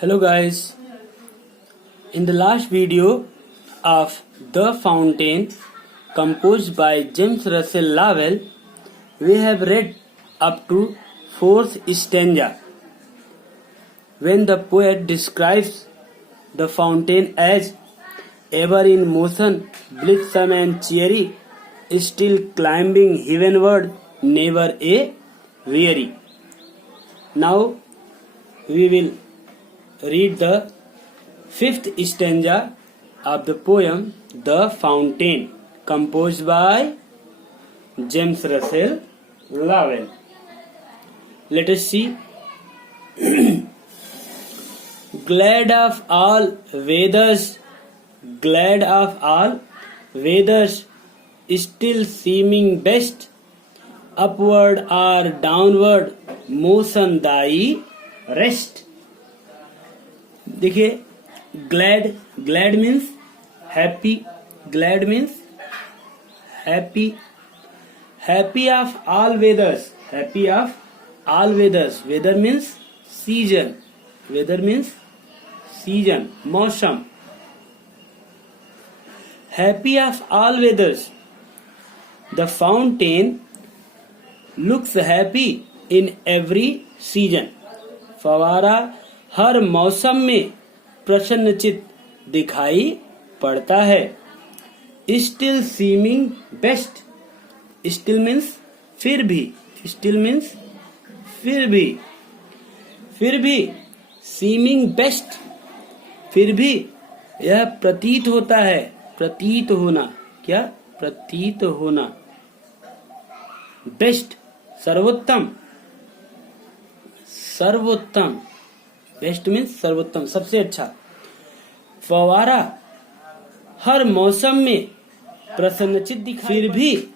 Hello guys, in the last video of The Fountain composed by James Russell Lowell, we have read up to 4th stanza when the poet describes the fountain as ever in motion, blithesome and cheery, still climbing heavenward, never a weary. Now we will read the 5th stanza of the poem The Fountain, composed by James Russell Lowell. Let us see. Glad of all weathers, still seeming best, upward or downward, motion thy rest. देखिए, glad means happy, glad means happy of all weathers, weather means season, मौसम. Happy of all weathers, the fountain looks happy in every season. फवारा हर मौसम में प्रसन्नचित दिखाई पड़ता है. Still seeming best, still means फिर भी, seeming best, फिर भी यह प्रतीत होता है, प्रतीत होना, बेस्ट सर्वोत्तम, बेस्ट मीन्स सर्वोत्तम, सबसे अच्छा. फवारा हर मौसम में प्रसन्नचित दिखाई, फिर भी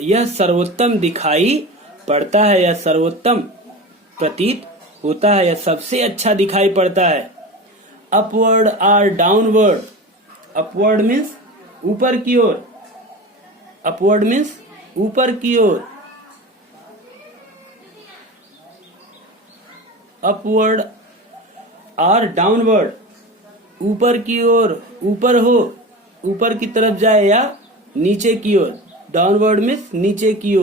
यह सर्वोत्तम दिखाई पड़ता है, यह सर्वोत्तम प्रतीत होता है, यह सबसे अच्छा दिखाई पड़ता है. अपवर्ड और डाउनवर्ड, अपवर्ड मीन्स ऊपर की ओर, अपवर्ड और डाउनवर्ड, ऊपर की ओर, ऊपर हो, ऊपर की तरफ जाए या नीचे की ओर. डाउनवर्ड मीन्स नीचे की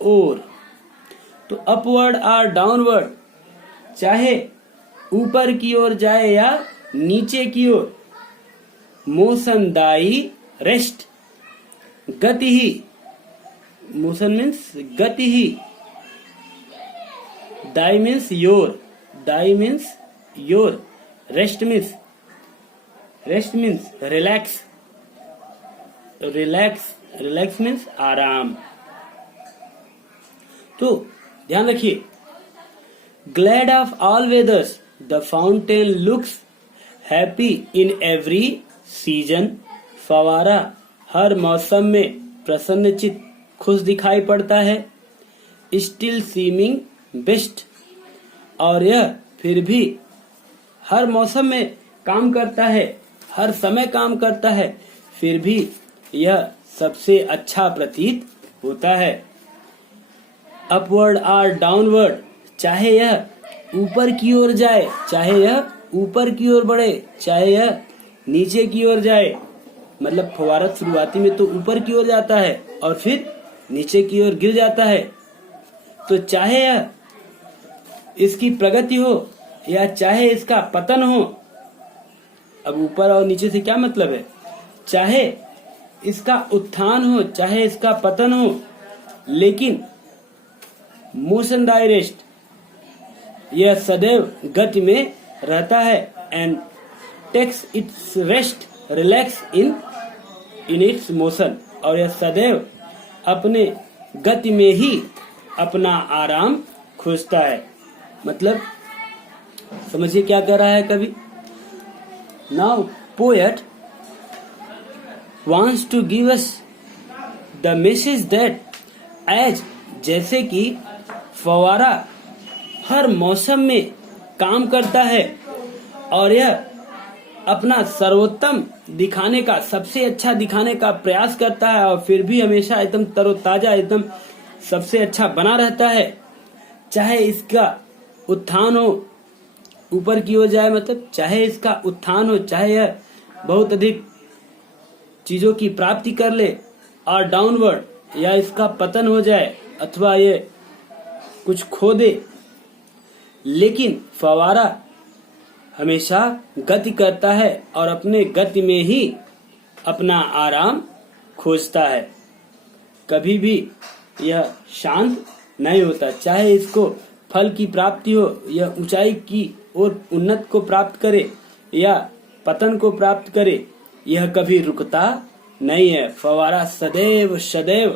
ओर, तो अपवर्ड और डाउनवर्ड चाहे ऊपर की ओर जाए या नीचे की ओर. मोशन दाई रेस्ट, गति ही, मोशन मीन्स गति ही, thy means your, rest means relax means आराम. तो ध्यान रखिए, glad of all weathers the fountain looks happy in every season. फवारा हर मौसम में प्रसन्नचित खुश दिखाई पड़ता है. स्टिल सीमिंग बेस्ट, और यह फिर भी हर मौसम में काम करता है, हर समय काम करता है, फिर भी यह सबसे अच्छा प्रतीत होता है. अपवर्ड और डाउनवर्ड, चाहे यह ऊपर की ओर जाए, चाहे यह ऊपर की ओर बढ़े, चाहे यह नीचे की ओर जाए. मतलब फवारा शुरुआती में तो ऊपर की ओर जाता है और फिर नीचे की ओर गिर जाता है. तो चाहे यह इसकी प्रगति हो या चाहे इसका पतन हो, अब ऊपर और नीचे से क्या मतलब है, चाहे इसका उत्थान हो चाहे इसका पतन हो, लेकिन मोशन डायरेस्ट, यह सदैव गति में रहता है. And takes its rest, relax in its motion, और यह सदैव अपने गति में ही अपना आराम खोजता है. मतलब समझिए क्या कह रहा है कवि. Now poet wants to give us the message that as, जैसे कि फवारा हर मौसम में काम करता है और यह अपना सर्वोत्तम दिखाने का, सबसे अच्छा दिखाने का प्रयास करता है, और फिर भी हमेशा एकदम तरोताजा, एकदम सबसे अच्छा बना रहता है, चाहे इसका उत्थान हो, ऊपर की ओर जाए, मतलब चाहे इसका उत्थान हो, चाहे यह बहुत अधिक चीजों की प्राप्ति कर ले, और डाउनवर्ड या इसका पतन हो जाए अथवा ये कुछ खो दे, लेकिन फवारा हमेशा गति करता है और अपने गति में ही अपना आराम खोजता है। कभी भी यह शांत नहीं होता, चाहे इसको फल की प्राप्ति हो, यह ऊंचाई की ओर उन्नत को प्राप्त करे या पतन को प्राप्त करे, यह कभी रुकता नहीं है। फवारा सदैव सदैव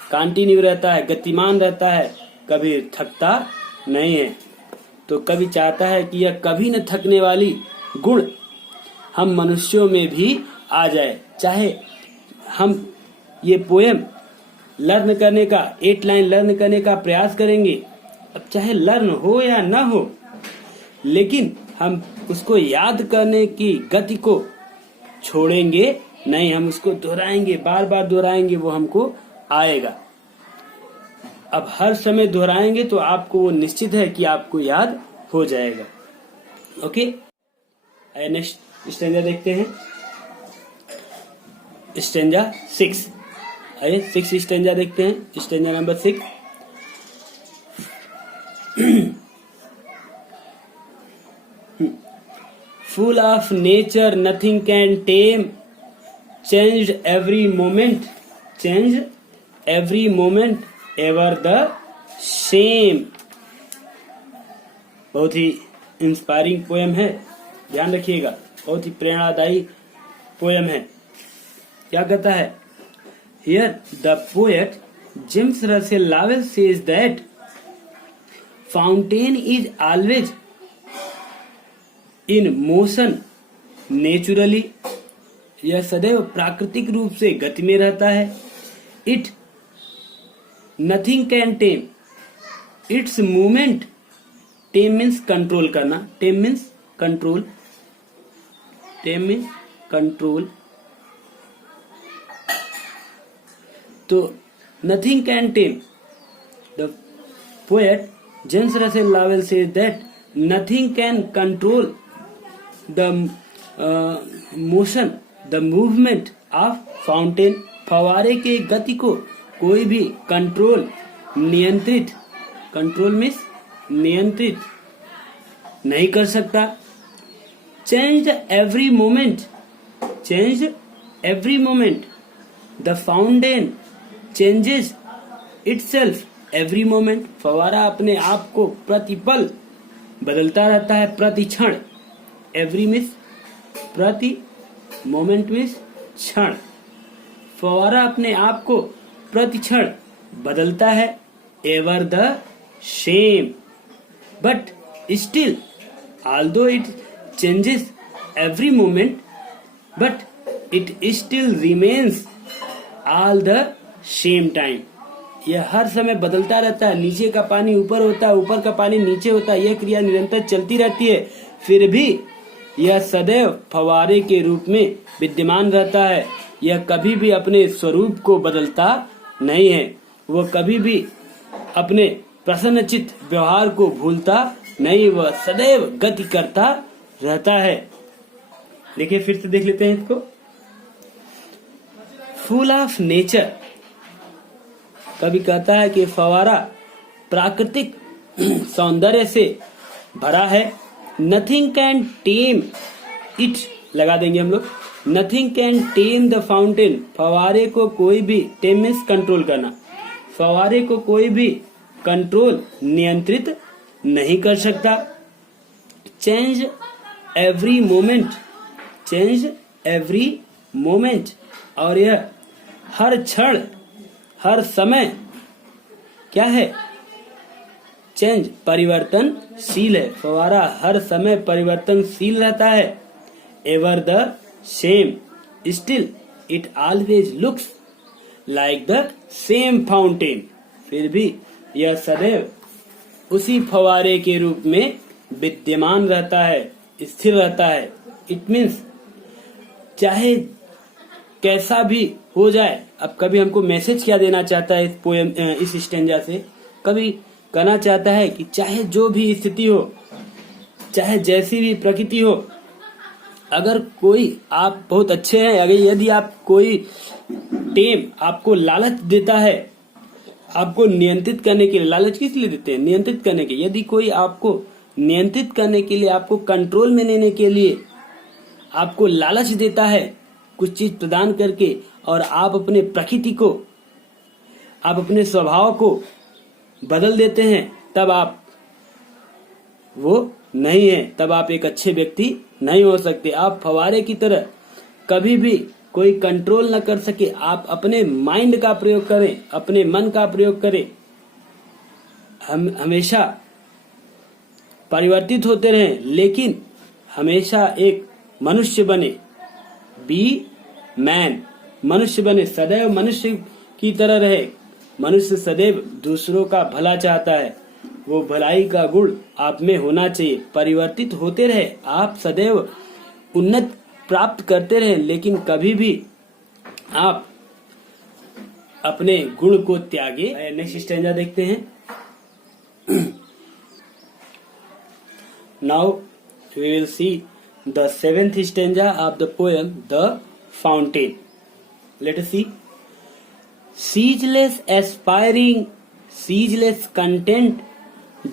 कंटिन्यू रहता है, गतिमान रहता है, कभी थकता नहीं है। तो कवि चाहता है कि यह कभी न थकने वाली गुण हम मनुष्यों में भी आ जाए। चाहे हम ये पोएम लर्न करने का, 8 लाइन लर्न करने का प्रयास करेंगे, अब चाहे लर्न हो या न हो, लेकिन हम उसको याद करने की गति को छोड़ेंगे नहीं, हम उसको दोहराएंगे, बार बार दोहराएंगे, वो हमको आएगा। अब हर समय दोहराएंगे तो आपको वो निश्चित है कि आपको याद हो जाएगा। ओके, नेक्स्ट स्टैंजा देखते हैं, स्टैंजा 6। आइए 6 स्टैंजा देखते हैं, stanza number 6। Full of nature, nothing can tame. Changed every moment, ever the same. बहुत ही इंस्पायरिंग पोएम है, ध्यान रखिएगा, बहुत ही प्रेरणादायी पोएम है। क्या कहता है? Here the poet James Russell Lowell says that fountain is always in motion naturally. यह सदैव प्राकृतिक रूप से गति में रहता है। It nothing can tame its movement. Tame means control करना, tame means control, tame means control. तो nothing can tame. The poet James Russell Lowell says that nothing can control the motion, the movement of fountain. फवारे के गति को कोई भी control, नियंत्रित, control means नियंत्रित नहीं कर सकता। Change every moment, change every moment, the fountain changes itself every moment. फवारा अपने आप को प्रतिपल बदलता रहता है, प्रति क्षण। एवरी मीन्स प्रति, मोमेंट मीन्स क्षण। फवारा अपने आप को प्रति क्षण बदलता है। Ever the same, but still although it changes every moment, but it still remains all the same time. यह हर समय बदलता रहता है। नीचे का पानी ऊपर होता है, ऊपर का पानी नीचे होता है, यह क्रिया निरंतर चलती रहती है। फिर भी यह सदैव फवारे के रूप में विद्यमान रहता है। यह कभी भी अपने स्वरूप को बदलता नहीं है। वह कभी भी अपने प्रसन्नचित्त व्यवहार को भूलता नहीं, वह सदैव गति करता रहता है। देखिए फिर से देख लेते हैं इसको। फुल ऑफ नेचर, कभी कहता है कि फवारा प्राकृतिक सौंदर्य से भरा है। नथिंग कैन टेम इट, लगा देंगे हम लोग, nothing can time the fountain. फवारे को कोई भी, टेम मीन्स कंट्रोल करना, फवारे को कोई भी कंट्रोल, नियंत्रित नहीं कर सकता। Change every moment, change every moment, और यह हर क्षण, हर समय क्या है? चेंज, परिवर्तनशील है। फवारा हर समय परिवर्तनशील रहता है। Ever the same, still it always looks like the same fountain. फिर भी यह सदैव उसी फवारे के रूप में विद्यमान रहता है, स्थिर रहता है। इट मीन्स चाहे कैसा भी हो जाए, अब कभी हमको मैसेज क्या देना चाहता है इस पोएम, इस स्टेंजा से, कभी कहना चाहता है कि चाहे जो भी स्थिति हो, चाहे जैसी भी प्रकृति हो, अगर कोई आप बहुत अच्छे हैं, अगर यदि आप कोई टेम आपको लालच देता है, आपको नियंत्रित करने के लिए, लालच किस लिए देते हैं? नियंत्रित करने के। यदि कोई आपको नियंत्रित करने के लिए, आपको कंट्रोल में लेने के लिए आपको लालच देता है कुछ चीज प्रदान करके, और आप अपने प्रकृति को, आप अपने स्वभाव को बदल देते हैं, तब आप वो नहीं है, तब आप एक अच्छे व्यक्ति नहीं हो सकते। आप फवारे की तरह कभी भी कोई कंट्रोल न कर सके, आप अपने माइंड का प्रयोग करें, अपने मन का प्रयोग करें, हम हमेशा परिवर्तित होते रहें, लेकिन हमेशा एक मनुष्य बने, बी मैन, मनुष्य बने, सदैव मनुष्य की तरह रहे। मनुष्य सदैव दूसरों का भला चाहता है, वो भलाई का गुण आप में होना चाहिए। परिवर्तित होते रहे, आप सदैव उन्नत प्राप्त करते रहे, लेकिन कभी भी आप अपने गुण को त्यागे। नेक्स्ट स्टैंजा देखते हैं। Now we will see the 7th stanza of the poem the fountain. Let us see. Ceaseless aspiring, ceaseless content,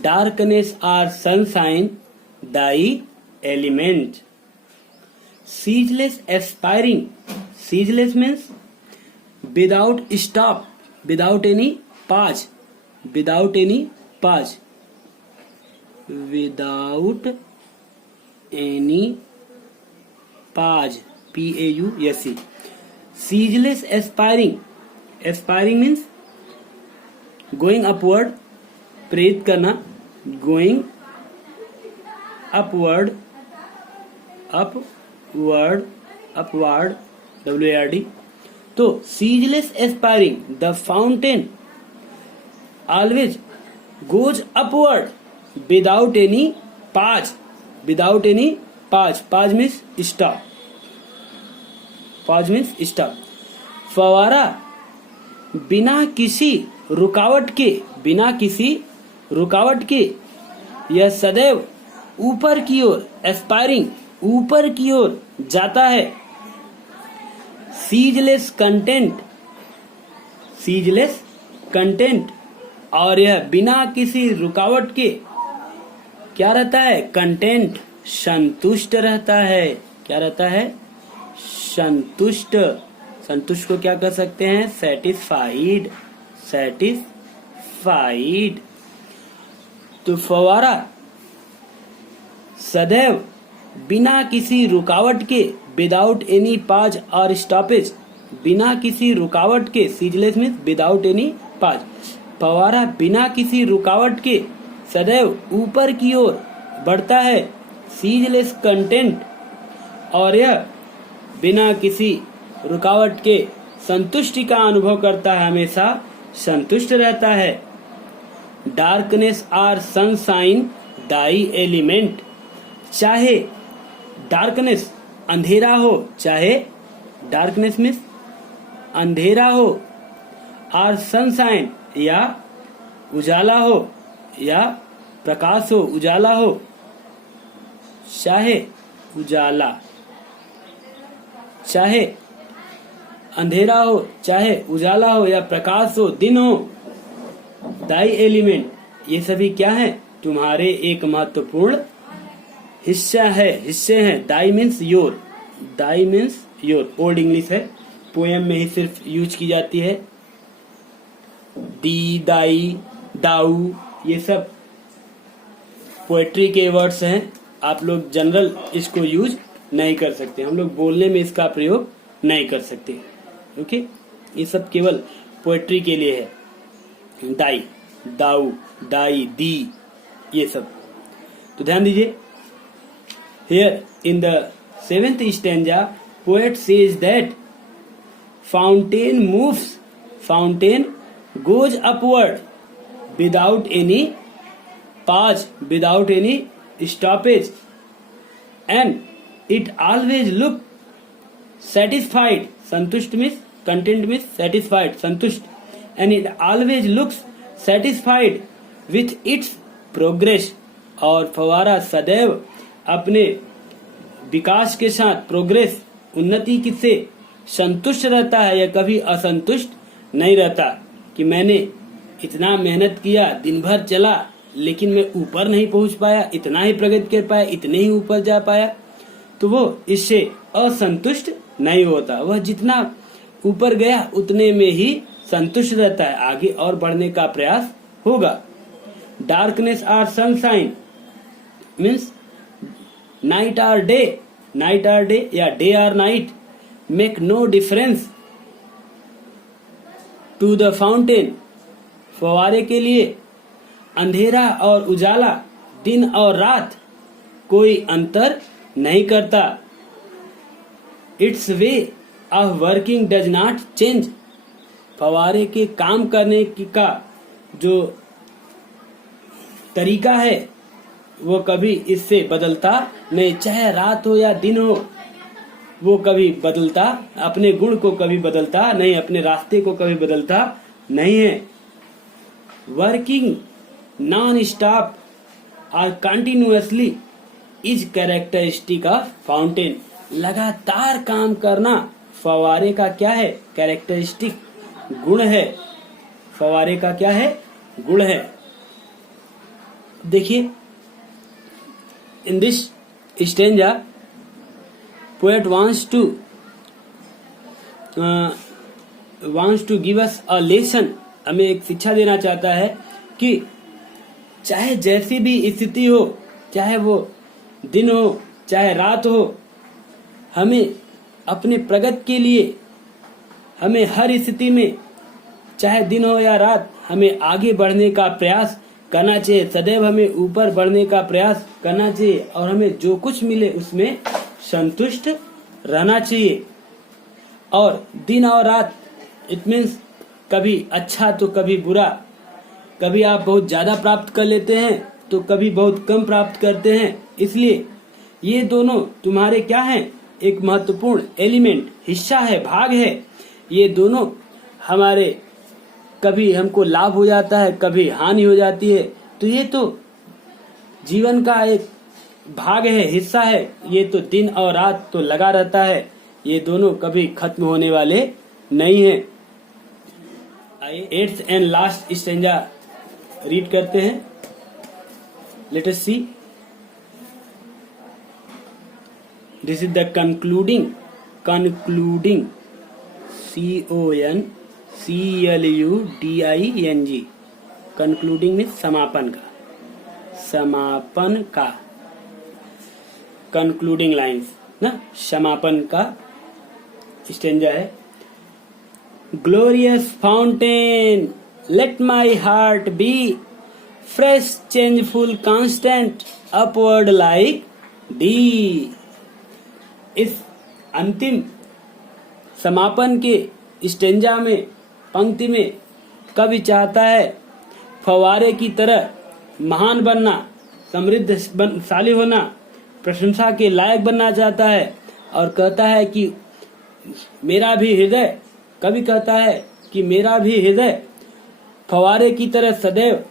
darkness or sunshine, thy element. Ceaseless aspiring, ceaseless means without stop, without any pause, without any pause, without any pause, P-A-U-S-E. Ceaseless aspiring, aspiring means going upward, प्रेरित करना, going upward, upward, upward, WARD। तो ceaseless aspiring, the fountain always goes upward without any pause, without any पाज, पाज means stop, पाज means stop. फवारा बिना किसी रुकावट के, बिना किसी रुकावट के यह सदैव ऊपर की ओर, एस्पायरिंग, ऊपर की ओर जाता है। सीजलेस कंटेंट, सीजलेस कंटेंट, और यह बिना किसी रुकावट के क्या रहता है? कंटेंट, संतुष्ट रहता है। क्या रहता है? संतुष्ट। संतुष्ट को क्या कर सकते हैं? Satisfied, satisfied. तो फवारा सदैव बिना किसी रुकावट के, विदाउट एनी पाज और स्टॉपेज, बिना किसी रुकावट के, सीजलेस मीन्स विदाउट एनी पाज, फवारा बिना किसी रुकावट के सदैव ऊपर की ओर बढ़ता है। सीजलेस कंटेंट, और यह बिना किसी रुकावट के संतुष्टि का अनुभव करता है, हमेशा संतुष्ट रहता है। Darkness or sunshine thy element, चाहे डार्कनेस अंधेरा हो, चाहे डार्कनेस मीन्स अंधेरा हो, आर सनशाइन या उजाला हो, या प्रकाश हो, उजाला हो, चाहे उजाला, चाहे अंधेरा हो, चाहे उजाला हो या प्रकाश हो, दिन हो, दाई एलिमेंट, ये सभी क्या है? तुम्हारे एक महत्वपूर्ण हिस्सा है, हिस्से हैं। Thy means your, thy means your, old English है, पोएम में ही सिर्फ यूज की जाती है। दी, दाई, दाऊ, ये सब पोएट्री के वर्ड्स हैं। आप लोग जनरल इसको यूज नहीं कर सकते, हम लोग बोलने में इसका प्रयोग नहीं कर सकते। ओके, ये सब केवल पोएट्री के लिए है। दाई, दाऊ, दाई, दी, ये सब। तो ध्यान दीजिए, here in the 7th stanza poet says that fountain moves, fountain goes upward without any pause, without any stoppage, and it always look satisfied, संतुष्ट मीन्स कंटेंट मीन्स satisfied, संतुष्ट, and it always looks satisfied with its progress, और फवारा सदैव अपने विकास के साथ progress उन्नति से संतुष्ट रहता है या कभी असंतुष्ट नहीं रहता कि मैंने इतना मेहनत किया, दिन भर चला, लेकिन मैं ऊपर नहीं पहुंच पाया, इतना ही प्रगति कर पाया, इतने ही ऊपर जा पाया, तो वो इससे असंतुष्ट नहीं होता। वह जितना ऊपर गया उतने में ही संतुष्ट रहता है, आगे और बढ़ने का प्रयास होगा। Darkness or sunshine means night or day, night or day या day or night make no difference to the fountain, फवारे के लिए अंधेरा और उजाला, दिन और रात कोई अंतर नहीं करता। It's way of working does not change, फवारे के काम करने का जो तरीका है वो कभी इससे बदलता नहीं, चाहे रात हो या दिन हो, वो कभी बदलता, अपने गुण को कभी बदलता नहीं, अपने रास्ते को कभी बदलता नहीं है। वर्किंग नॉन स्टॉप और continuously is characteristic of fountain, लगातार काम करना फवारे का क्या है? कैरेक्टरिस्टिक, गुण है। फवारे का क्या है? गुण है। देखिए, in this stanza poet wants to give us a lesson, हमें एक शिक्षा देना चाहता है कि चाहे जैसी भी स्थिति हो, चाहे वो दिन हो चाहे रात हो, हमें अपने प्रगति के लिए हमें हर स्थिति में, चाहे दिन हो या रात, हमें आगे बढ़ने का प्रयास करना चाहिए। सदैव हमें ऊपर बढ़ने का प्रयास करना चाहिए और हमें जो कुछ मिले उसमें संतुष्ट रहना चाहिए। और दिन और रात इट मीन्स कभी अच्छा तो कभी बुरा, कभी आप बहुत ज्यादा प्राप्त कर लेते हैं तो कभी बहुत कम प्राप्त करते हैं। इसलिए ये दोनों तुम्हारे क्या हैं? एक महत्वपूर्ण एलिमेंट, हिस्सा है, भाग है। ये दोनों हमारे, कभी हमको लाभ हो जाता है, कभी हानि हो जाती है, तो ये तो जीवन का एक भाग है, हिस्सा है। ये तो दिन और रात तो लगा रहता है, ये दोनों कभी खत्म होने वाले नहीं है। आइए 8th and last stanza read करते हैं। Let us see, this is the concluding CONCLUDING, concluding में समापन का कंक्लूडिंग लाइन्स ना, समापन का स्टेंजा है। Glorious fountain let my heart be fresh changeful constant upward like thee. इस अंतिम समापन के स्टेंजा में, पंक्ति में कवि चाहता है फवारे की तरह महान बनना, समृद्धशाली होना, प्रशंसा के लायक बनना चाहता है और कहता है कि मेरा भी हृदय, कवि कहता है कि मेरा भी हृदय फवारे की तरह सदैव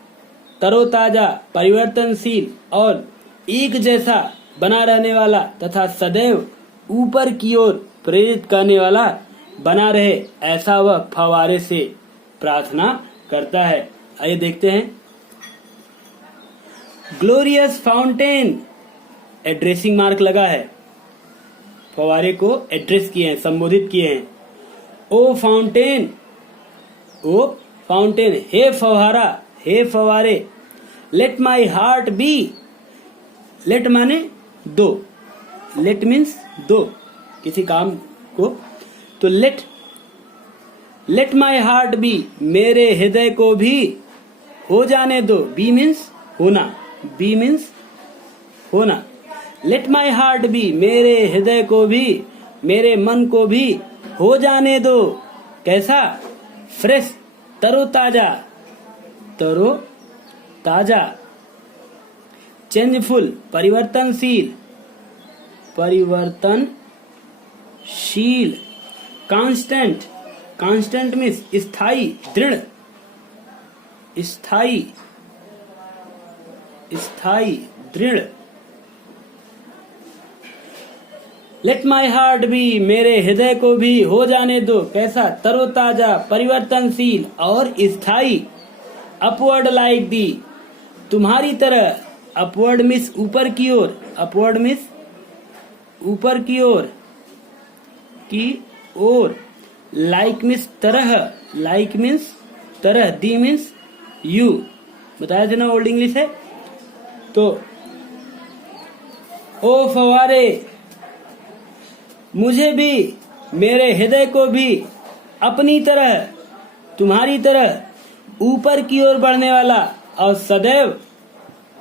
तरोताजा, परिवर्तनशील और एक जैसा बना रहने वाला तथा सदैव ऊपर की ओर प्रेरित करने वाला बना रहे, ऐसा वह फवारे से प्रार्थना करता है। आइए देखते हैं। ग्लोरियस फाउंटेन, एड्रेसिंग मार्क लगा है, फवारे को एड्रेस किए हैं, संबोधित किए हैं। ओ फाउंटेन, हे फवारा, हे फवारे, let my heart be, let माने दो, लेट मीन्स दो किसी काम को, तो लेट माई हार्ट बी, मेरे हृदय को भी हो जाने दो। बी मीन्स होना, बी मीन्स होना। लेट माई हार्ट बी, मेरे हृदय को भी, मेरे मन को भी हो जाने दो। कैसा? फ्रेश, तरोताजा, तरोताजा, चेंजफुल, परिवर्तनशील, परिवर्तनशील, शील। कांस्टेंट, कांस्टेंट मीन्स स्थायी, दृढ़, स्थायी, स्थायी, दृढ़। लेट माई हार्ट बी, मेरे हृदय को भी हो जाने दो कैसा, तरोताजा, परिवर्तनशील और स्थायी। अपवर्ड लाइक दी, तुम्हारी तरह। अपवर्ड मीन्स ऊपर की ओर, अपवर्ड मीन्स ऊपर की ओर, की ओर। लाइक मीन्स तरह, लाइक मीन्स तरह, दी मीन्स यू, बताया था ना ओल्ड इंग्लिश है। तो ओ फवारे, मुझे भी, मेरे हृदय को भी अपनी तरह, तुम्हारी तरह ऊपर की ओर बढ़ने वाला और सदैव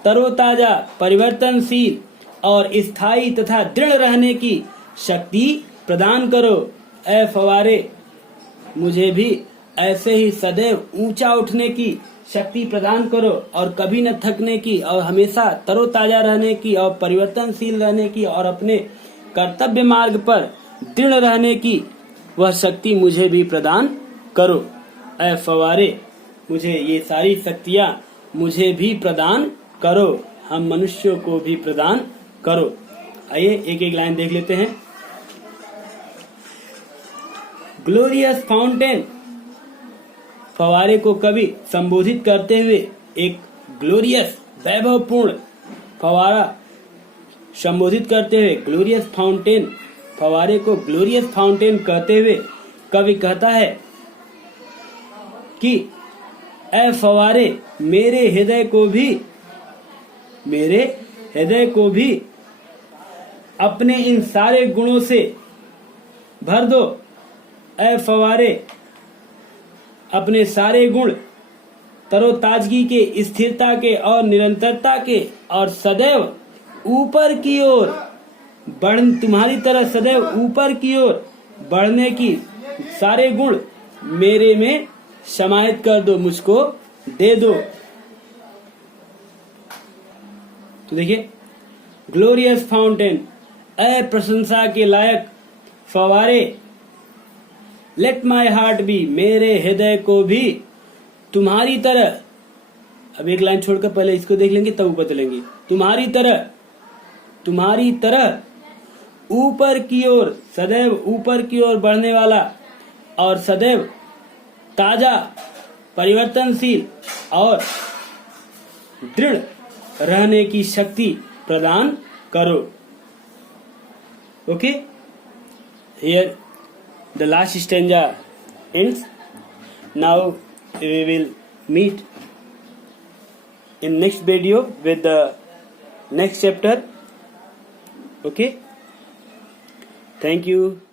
तरोताजा, परिवर्तनशील और स्थायी तथा दृढ़ रहने की शक्ति प्रदान करो। ऐ फवारे, मुझे भी ऐसे ही सदैव ऊंचा उठने की शक्ति प्रदान करो और कभी न थकने की और हमेशा तरोताजा रहने की और परिवर्तनशील रहने की और अपने कर्तव्य मार्ग पर दृढ़ रहने की वह शक्ति मुझे भी प्रदान करो। ऐ फवारे, मुझे ये सारी शक्तियाँ मुझे भी प्रदान करो, हम मनुष्यों को भी प्रदान करो। आइए एक एक लाइन देख लेते हैं। ग्लोरियस फाउंटेन, फवारे को कवि संबोधित करते हुए एक ग्लोरियस, वैभवपूर्ण फवारा संबोधित करते हुए ग्लोरियस फाउंटेन, फवारे को ग्लोरियस फाउंटेन कहते हुए कवि कहता है कि ऐ फवारे, मेरे हृदय को भी, मेरे हृदय को भी अपने इन सारे गुणों से भर दो। ऐ फवारे, अपने सारे गुण तरोताजगी के, स्थिरता के और निरंतरता के और सदैव ऊपर की ओर बढ़, तुम्हारी तरह सदैव ऊपर की ओर बढ़ने की सारे गुण मेरे में समाहित कर दो, मुझको दे दो। तो देखिए, ग्लोरियस फाउंटेन, अ प्रशंसा के लायक फवारे। लेट माई हार्ट बी, मेरे हृदय को भी तुम्हारी तरह। अब एक लाइन छोड़कर पहले इसको देख लेंगे तब ऊपर चलेंगे। तुम्हारी तरह, तुम्हारी तरह ऊपर की ओर, सदैव ऊपर की ओर बढ़ने वाला और सदैव ताजा, परिवर्तनशील और दृढ़ रहने की शक्ति प्रदान करो। Okay, here the last stanza ends. Now we will meet in next video with the next chapter. Okay, thank you.